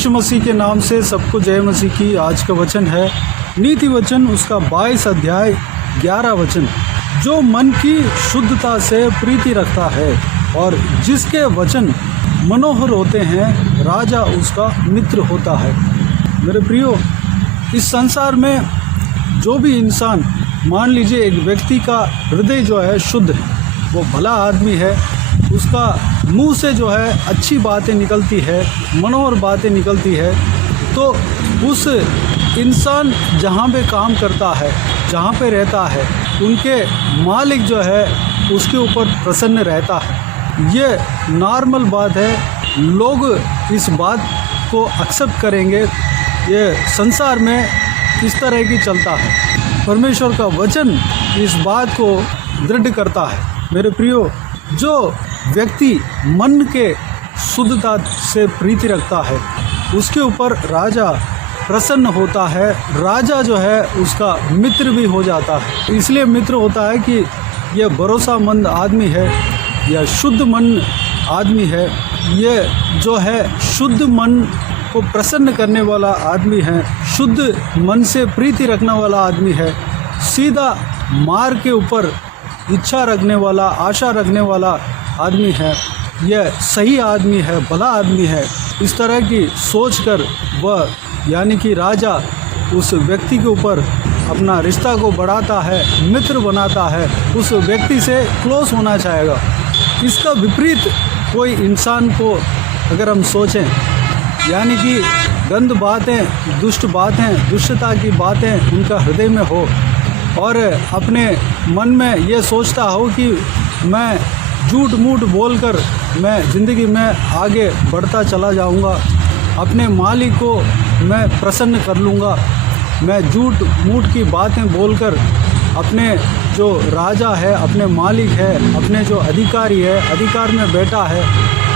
यीशु मसीह के नाम से सबको जय मसीह की। आज का वचन है नीति वचन उसका 22 अध्याय 11 वचन। जो मन की शुद्धता से प्रीति रखता है और जिसके वचन मनोहर होते हैं, राजा उसका मित्र होता है। मेरे प्रियो, इस संसार में जो भी इंसान, मान लीजिए एक व्यक्ति का हृदय जो है शुद्ध है, वो भला आदमी है, उसका मुंह से जो है अच्छी बातें निकलती है, मनोहर बातें निकलती है, तो उस इंसान जहाँ पे काम करता है, जहाँ पे रहता है, उनके मालिक जो है उसके ऊपर प्रसन्न रहता है। ये नॉर्मल बात है, लोग इस बात को एक्सेप्ट करेंगे। ये संसार में इस तरह की चलता है। परमेश्वर का वचन इस बात को दृढ़ करता है। मेरे प्रियो, जो व्यक्ति मन के शुद्धता से प्रीति रखता है, उसके ऊपर राजा प्रसन्न होता है। राजा जो है उसका मित्र भी हो जाता है। इसलिए मित्र होता है कि यह भरोसामंद आदमी है, यह शुद्ध मन आदमी है, यह जो है शुद्ध मन को प्रसन्न करने वाला आदमी है, शुद्ध मन से प्रीति रखने वाला आदमी है, सीधा मार्ग के ऊपर इच्छा रखने वाला, आशा रखने वाला आदमी है, यह सही आदमी है, भला आदमी है। इस तरह की सोचकर वह यानी कि राजा उस व्यक्ति के ऊपर अपना रिश्ता को बढ़ाता है, मित्र बनाता है, उस व्यक्ति से क्लोज होना चाहेगा। इसका विपरीत कोई इंसान को अगर हम सोचें, यानी कि गंद बातें, दुष्ट बातें, दुष्टता की बातें उनका हृदय में हो और अपने मन में ये सोचता हो कि मैं झूठ मूठ बोलकर मैं ज़िंदगी में आगे बढ़ता चला जाऊंगा, अपने मालिक को मैं प्रसन्न कर लूँगा, मैं झूठ मूठ की बातें बोलकर अपने जो राजा है, अपने मालिक है, अपने जो अधिकारी है, अधिकार में बैठा है,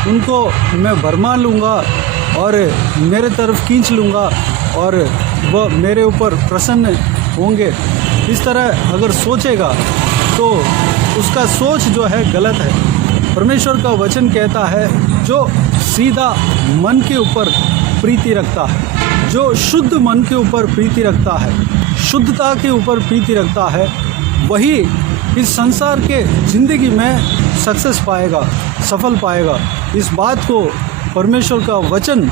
उनको मैं भरमा लूँगा और मेरे तरफ खींच लूँगा और वह मेरे ऊपर प्रसन्न होंगे। इस तरह अगर सोचेगा तो उसका सोच जो है गलत है। परमेश्वर का वचन कहता है, जो सीधा मन के ऊपर प्रीति रखता है, जो शुद्ध मन के ऊपर प्रीति रखता है, शुद्धता के ऊपर प्रीति रखता है, वही इस संसार के ज़िंदगी में सक्सेस पाएगा, सफल पाएगा। इस बात को परमेश्वर का वचन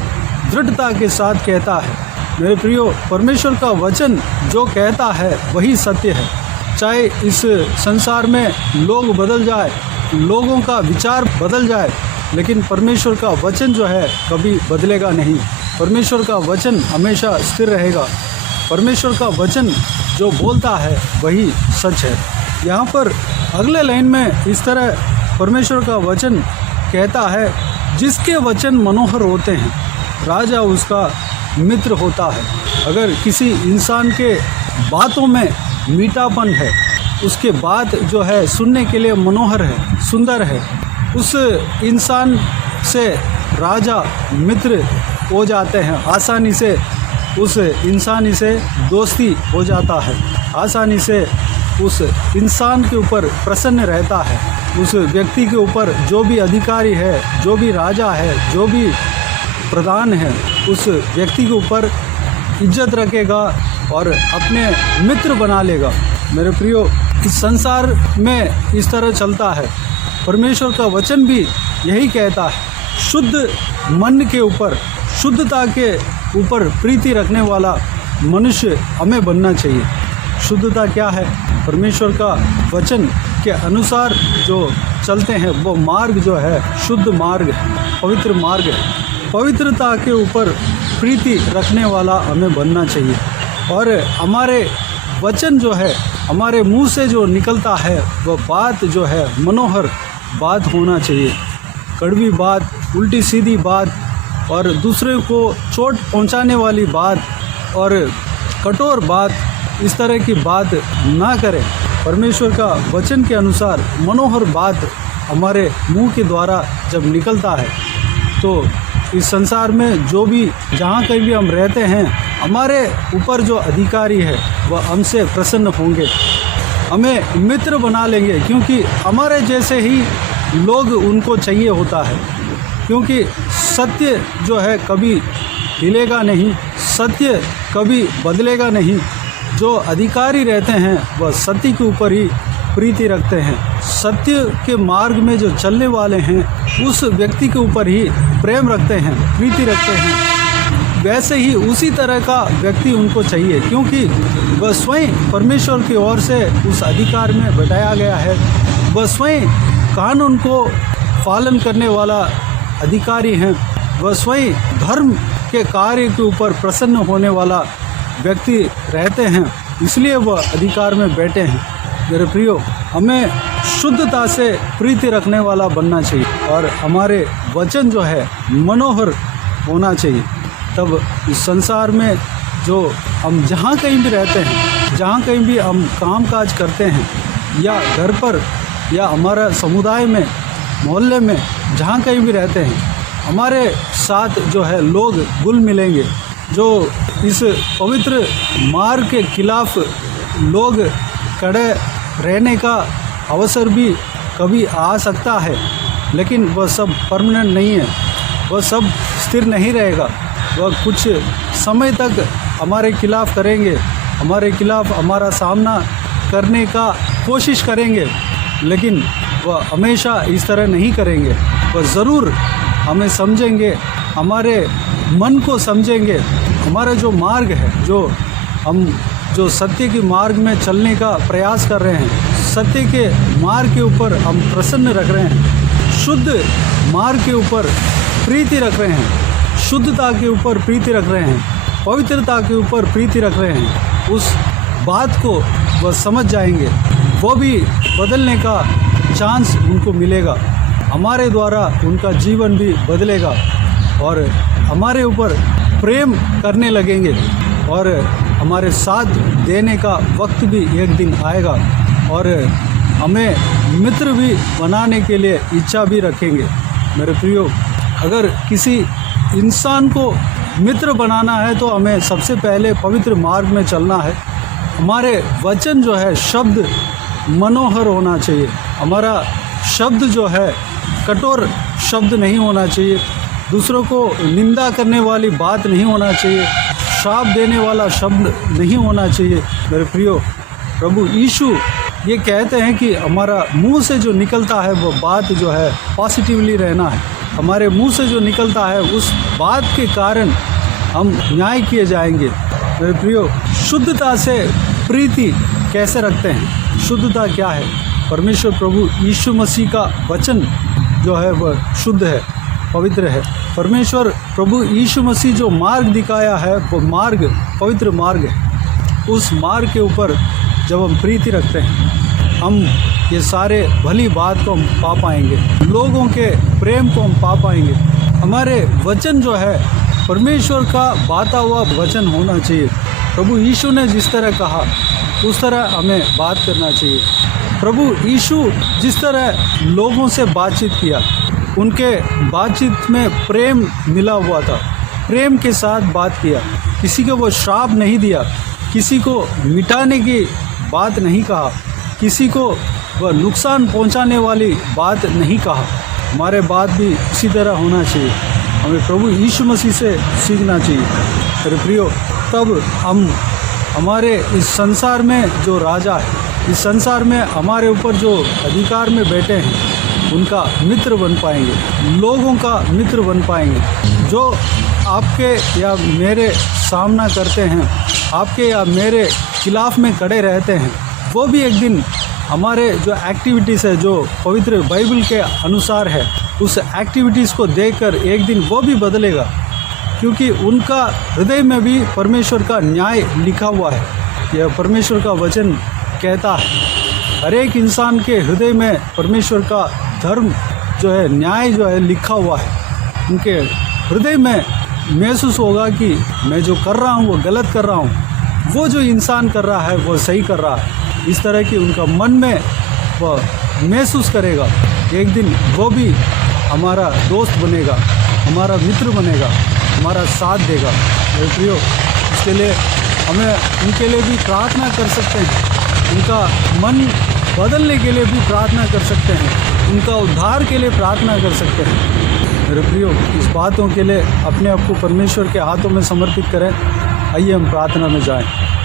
दृढ़ता के साथ कहता है। मेरे प्रियो, परमेश्वर का वचन जो कहता है वही सत्य है। चाहे इस संसार में लोग बदल जाए, लोगों का विचार बदल जाए, लेकिन परमेश्वर का वचन जो है कभी बदलेगा नहीं। परमेश्वर का वचन हमेशा स्थिर रहेगा। परमेश्वर का वचन जो बोलता है वही सच है। यहाँ पर अगले लाइन में इस तरह परमेश्वर का वचन कहता है, जिसके वचन मनोहर होते हैं, राजा उसका मित्र होता है। अगर किसी इंसान के बातों में मीठापन है, उसके बात जो है सुनने के लिए मनोहर है, सुंदर है, उस इंसान से राजा मित्र हो जाते हैं। आसानी से उस इंसान से दोस्ती हो जाता है, आसानी से उस इंसान के ऊपर प्रसन्न रहता है। उस व्यक्ति के ऊपर जो भी अधिकारी है, जो भी राजा है, जो भी प्रधान है, उस व्यक्ति के ऊपर इज्जत रखेगा और अपने मित्र बना लेगा। मेरे प्रियो, इस संसार में इस तरह चलता है। परमेश्वर का वचन भी यही कहता है, शुद्ध मन के ऊपर, शुद्धता के ऊपर प्रीति रखने वाला मनुष्य हमें बनना चाहिए। शुद्धता क्या है? परमेश्वर का वचन के अनुसार जो चलते हैं वो मार्ग जो है शुद्ध मार्ग है, पवित्र मार्ग है। पवित्रता के ऊपर प्रीति रखने वाला हमें बनना चाहिए और हमारे वचन जो है, हमारे मुंह से जो निकलता है वह बात जो है मनोहर बात होना चाहिए। कड़वी बात, उल्टी सीधी बात और दूसरे को चोट पहुंचाने वाली बात और कठोर बात, इस तरह की बात ना करें। परमेश्वर का वचन के अनुसार मनोहर बात हमारे मुंह के द्वारा जब निकलता है तो इस संसार में जो भी, जहाँ कहीं भी हम रहते हैं, हमारे ऊपर जो अधिकारी है वह हमसे प्रसन्न होंगे, हमें मित्र बना लेंगे, क्योंकि हमारे जैसे ही लोग उनको चाहिए होता है। क्योंकि सत्य जो है कभी हिलेगा नहीं, सत्य कभी बदलेगा नहीं। जो अधिकारी रहते हैं वह सत्य के ऊपर ही प्रीति रखते हैं। सत्य के मार्ग में जो चलने वाले हैं उस व्यक्ति के ऊपर ही प्रेम रखते हैं, प्रीति रखते हैं। वैसे ही उसी तरह का व्यक्ति उनको चाहिए, क्योंकि वह स्वयं परमेश्वर की ओर से उस अधिकार में बैठाया गया है। वह स्वयं कानून को पालन करने वाला अधिकारी हैं। वह स्वयं धर्म के कार्य के ऊपर प्रसन्न होने वाला व्यक्ति रहते हैं, इसलिए वह अधिकार में बैठे हैं। मेरे प्रियो, हमें शुद्धता से प्रीति रखने वाला बनना चाहिए और हमारे वचन जो है मनोहर होना चाहिए। तब इस संसार में जो हम जहाँ कहीं भी रहते हैं, जहाँ कहीं भी हम काम काज करते हैं, या घर पर या हमारा समुदाय में, मोहल्ले में, जहाँ कहीं भी रहते हैं, हमारे साथ जो है लोग घुल मिलेंगे। जो इस पवित्र मार्ग के खिलाफ लोग खड़े रहने का अवसर भी कभी आ सकता है, लेकिन वह सब परमानेंट नहीं है, वह सब स्थिर नहीं रहेगा। वह कुछ समय तक हमारे खिलाफ करेंगे, हमारे खिलाफ हमारा सामना करने का कोशिश करेंगे, लेकिन वह हमेशा इस तरह नहीं करेंगे। वह ज़रूर हमें समझेंगे, हमारे मन को समझेंगे। हमारा जो मार्ग है, जो सत्य के मार्ग में चलने का प्रयास कर रहे हैं, सत्य के मार्ग के ऊपर हम प्रसन्न रख रहे हैं, शुद्ध मार्ग के ऊपर प्रीति रख रहे हैं, शुद्धता के ऊपर प्रीति रख रहे हैं, पवित्रता के ऊपर प्रीति रख रहे हैं, उस बात को वह समझ जाएंगे। वो भी बदलने का चांस उनको मिलेगा, हमारे द्वारा उनका जीवन भी बदलेगा और हमारे ऊपर प्रेम करने लगेंगे और हमारे साथ देने का वक्त भी एक दिन आएगा और हमें मित्र भी बनाने के लिए इच्छा भी रखेंगे। मेरे प्रियो, अगर किसी इंसान को मित्र बनाना है तो हमें सबसे पहले पवित्र मार्ग में चलना है। हमारे वचन जो है, शब्द मनोहर होना चाहिए। हमारा शब्द जो है कठोर शब्द नहीं होना चाहिए, दूसरों को निंदा करने वाली बात नहीं होना चाहिए, श्राप देने वाला शब्द नहीं होना चाहिए। मेरे प्रियो, प्रभु यीशु ये कहते हैं कि हमारा मुंह से जो निकलता है वो बात जो है पॉजिटिवली रहना है। हमारे मुंह से जो निकलता है उस बात के कारण हम न्याय किए जाएंगे। मेरे प्रियो, शुद्धता से प्रीति कैसे रखते हैं? शुद्धता क्या है? परमेश्वर प्रभु यीशु मसीह का वचन जो है वह शुद्ध है, पवित्र है। परमेश्वर प्रभु यीशु मसीह जो मार्ग दिखाया है वो मार्ग पवित्र मार्ग है। उस मार्ग के ऊपर जब हम प्रीति रखते हैं, हम ये सारे भली बात को हम पा पाएंगे, लोगों के प्रेम को हम पा पाएंगे। हमारे वचन जो है परमेश्वर का बाता हुआ वचन होना चाहिए। प्रभु यीशु ने जिस तरह कहा उस तरह हमें बात करना चाहिए। प्रभु यीशु जिस तरह लोगों से बातचीत किया, उनके बातचीत में प्रेम मिला हुआ था, प्रेम के साथ बात किया। किसी को वो श्राप नहीं दिया, किसी को मिटाने की बात नहीं कहा, किसी को वह नुकसान पहुंचाने वाली बात नहीं कहा। हमारे बात भी इसी तरह होना चाहिए। हमें प्रभु यीशु मसीह से सीखना चाहिए। मेरे प्रियो, तब हम हमारे इस संसार में जो राजा है, इस संसार में हमारे ऊपर जो अधिकार में बैठे हैं, उनका मित्र बन पाएंगे, लोगों का मित्र बन पाएंगे। जो आपके या मेरे सामना करते हैं, आपके या मेरे खिलाफ में खड़े रहते हैं, वो भी एक दिन हमारे जो एक्टिविटीज़ है, जो पवित्र बाइबल के अनुसार है, उस एक्टिविटीज़ को देखकर एक दिन वो भी बदलेगा, क्योंकि उनका हृदय में भी परमेश्वर का न्याय लिखा हुआ है। यह परमेश्वर का वचन कहता है, हर एक इंसान के हृदय में परमेश्वर का धर्म जो है, न्याय जो है लिखा हुआ है। उनके हृदय में महसूस होगा कि मैं जो कर रहा हूँ वो गलत कर रहा हूँ, वो जो इंसान कर रहा है वो सही कर रहा है। इस तरह की उनका मन में वह महसूस करेगा। एक दिन वो भी हमारा दोस्त बनेगा, हमारा मित्र बनेगा, हमारा साथ देगा। मेरे प्रियो, इसके लिए हमें उनके लिए भी प्रार्थना कर सकते हैं, उनका मन बदलने के लिए भी प्रार्थना कर सकते हैं, उनका उद्धार के लिए प्रार्थना कर सकते हैं। मेरे प्रियो, इस बातों के लिए अपने आप को परमेश्वर के हाथों में समर्पित करें। आइए हम प्रार्थना में जाएं।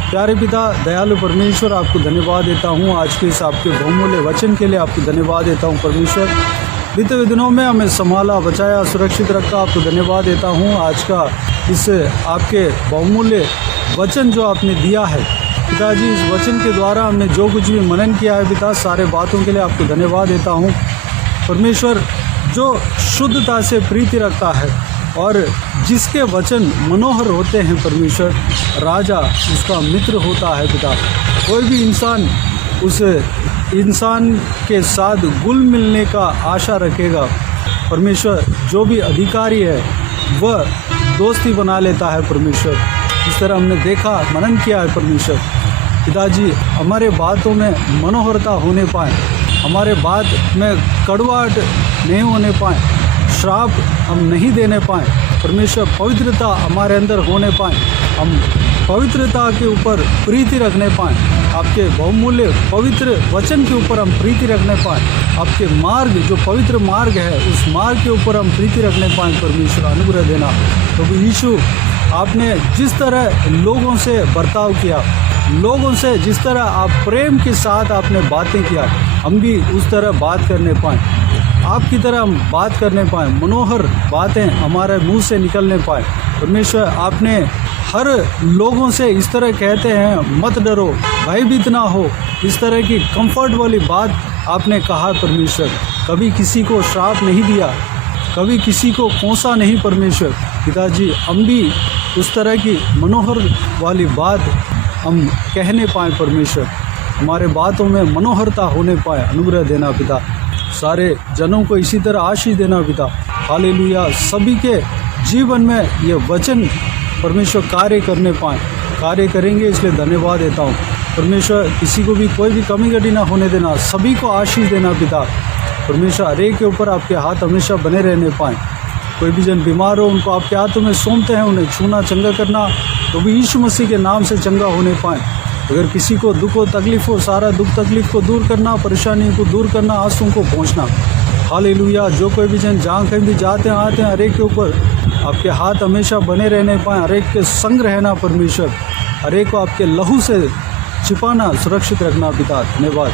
प्यारे पिता, दयालु परमेश्वर, आपको धन्यवाद देता हूँ आज के इस आपके बहुमूल्य वचन के लिए। आपको धन्यवाद देता हूँ परमेश्वर, बीते हुए दिनों में हमें संभाला, बचाया, सुरक्षित रखा। आपको धन्यवाद देता हूँ आज का इस आपके बहुमूल्य वचन जो आपने दिया है पिताजी। इस वचन के द्वारा हमने जो कुछ भी मनन किया है पिता, सारे बातों के लिए आपको धन्यवाद देता हूँ परमेश्वर। जो शुद्धता से प्रीति रखता है और जिसके वचन मनोहर होते हैं परमेश्वर, राजा उसका मित्र होता है पिता। कोई भी इंसान उस इंसान के साथ घुल मिलने का आशा रखेगा परमेश्वर। जो भी अधिकारी है वह दोस्ती बना लेता है परमेश्वर। इस तरह हमने देखा, मनन किया है परमेश्वर पिताजी। हमारे बातों में मनोहरता होने पाए, हमारे बात में कड़वाहट नहीं होने पाए, श्राप हम नहीं देने पाए परमेश्वर। पवित्रता हमारे अंदर होने पाए, हम पवित्रता के ऊपर प्रीति रखने पाए, आपके बहुमूल्य पवित्र वचन के ऊपर हम प्रीति रखने पाए, आपके मार्ग जो पवित्र मार्ग है उस मार्ग के ऊपर हम प्रीति रखने पाए परमेश्वर। अनुग्रह देना प्रभु यीशु। आपने जिस तरह लोगों से बर्ताव किया, लोगों से जिस तरह आप प्रेम के साथ आपने बातें किया, हम भी उस तरह बात करने पाएँ, आपकी तरह हम बात करने पाएँ, मनोहर बातें हमारे मुंह से निकलने पाए परमेश्वर। आपने हर लोगों से इस तरह कहते हैं, मत डरो, भयभीत ना हो, इस तरह की कंफर्ट वाली बात आपने कहा परमेश्वर। कभी किसी को श्राप नहीं दिया, कभी किसी को कोसा नहीं परमेश्वर पिताजी। हम भी उस तरह की मनोहर वाली बात हम कहने पाएँ परमेश्वर, हमारे बातों में मनोहरता होने पाए। अनुग्रह देना पिता, सारे जनों को इसी तरह आशीष देना पिता। हालेलुया। सभी के जीवन में ये वचन परमेश्वर कार्य करने पाए, कार्य करेंगे, इसलिए धन्यवाद देता हूँ परमेश्वर। किसी को भी कोई भी कमी घटी ना होने देना, सभी को आशीष देना पिता परमेश्वर। हर एक के ऊपर आपके हाथ हमेशा बने रहने पाएँ। कोई भी जन बीमार हो उनको आपके हाथों में सौंपते हैं, उन्हें छूना, चंगा करना, तो भी यीशु मसीह के नाम से चंगा होने पाएँ। अगर किसी को दुख हो, तकलीफ हो, सारा दुख तकलीफ को दूर करना, परेशानी को दूर करना, आंसुओं को पहुँचना। हालेलुया। जो कोई भी जन जहाँ कहीं भी जाते हैं आते हैं, हर एक के ऊपर आपके हाथ हमेशा बने रहने पाएँ, हर एक के संग रहना परमेश्वर, हर एक को आपके लहू से छिपाना, सुरक्षित रखना पिता। धन्यवाद।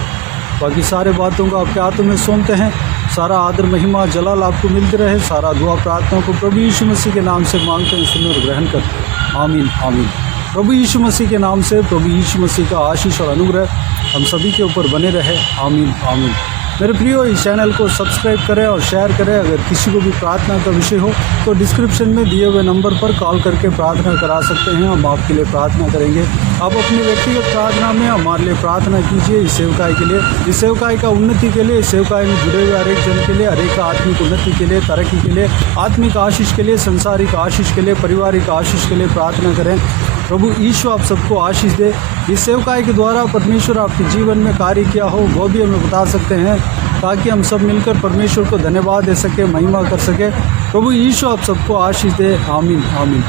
बाकी सारे बातों को आपके हाथों में सौंपते हैं। सारा आदर, महिमा, जलाल आपको मिलते रहे। सारा दुआ प्रार्थना को प्रभु यीशु मसीह के नाम से मांगते हैं, सुन और ग्रहण कर। आमीन आमीन। प्रभु यीशु मसीह के नाम से प्रभु यीशु मसीह का आशीष और अनुग्रह हम सभी के ऊपर बने रहे। आमीन आमीन। मेरे प्रियो, इस चैनल को सब्सक्राइब करें और शेयर करें। अगर किसी को भी प्रार्थना का विषय हो तो डिस्क्रिप्शन में दिए हुए नंबर पर कॉल करके प्रार्थना करा सकते हैं। हम आपके लिए प्रार्थना करेंगे। आप अपनी व्यक्तिगत प्रार्थना में हमारे लिए प्रार्थना कीजिए, इस सेवकाई के लिए, इस सेवकाई का उन्नति के लिए, इस सेवकाई में जुड़े हुए हर एक जन के लिए, हर एक आत्मिक उन्नति के लिए, तरक्की के लिए, आत्मिक आशीष के लिए, संसारिक आशीष के लिए, पारिवारिक आशीष के लिए प्रार्थना करें। प्रभु यीशु आप सबको आशीष दे। इस सेवकाई के द्वारा परमेश्वर आपके जीवन में कार्य किया हो वो भी हमें बता सकते हैं, ताकि हम सब मिलकर परमेश्वर को धन्यवाद दे सके, महिमा कर सके। प्रभु यीशु आप सबको आशीष दे। आमीन आमीन।